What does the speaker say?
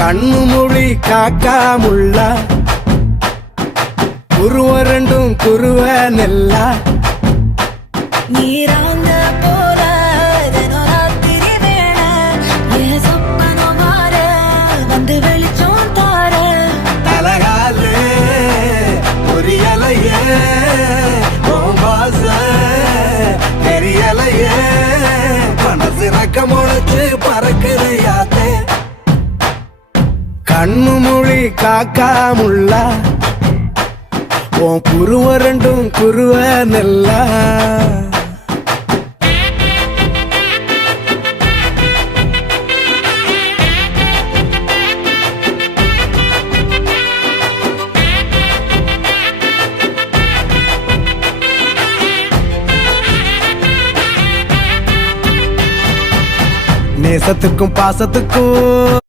கண்ணு மொழி காக்காமுள்ள குருவ ரெண்டும் குருவ நெல்லா நீராங்க போல தினராத்திரி வேண என் சொப்பனம் மாற வந்து வெளிச்சம் தார தலகாலே பொரியலையே ஓம்பாச தெரியலையே மனசு ரக்க முளைச்சு பறக்குறையாத்தே கண்ணு மொழி காக்காமுள்ள உன் குருவ ரெண்டும் குருவ நெல்லா நேசத்துக்கும் பாசத்துக்கும்